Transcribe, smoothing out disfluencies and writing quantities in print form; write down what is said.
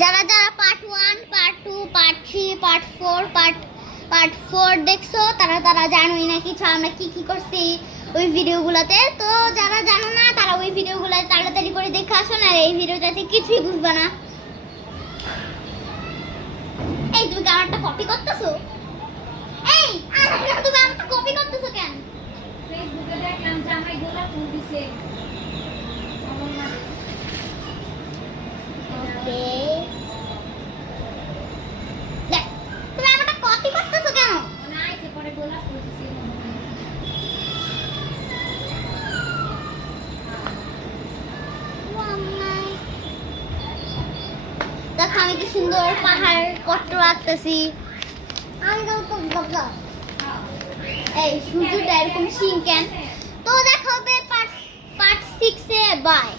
যারা যারা part 1, part 2, part 3, part 4, part 4 দেখছো তারা তারা জানোই না কিছু আমরা কি কি করছি ওই ভিডিওগুলোতে। তো যারা জানো না তারা ওই ভিডিওগুলো তাড়াতাড়ি করে দেখে আসো না, এই ভিডিওটাতে কিছুই বুঝবে না। এই তুমি আমারটা কপি করতেছো? এই তুমি আমারটা কপি করতেছো কেন? ফেসবুকে দেখলাম জামাই গোলাপ ফুল দিছে। ওকে দেখ তুমি আমারটা কপি করতেছো কেন? না আইছে পরে গোলাপ ফুল দিছে। দেখো আমি কি সুন্দর পাহাড় কট্ট আঁকতেছি। এই সূর্যটা এরকম সিন কেন? তো দেখা হবে পার্ট 6 এ। বাই।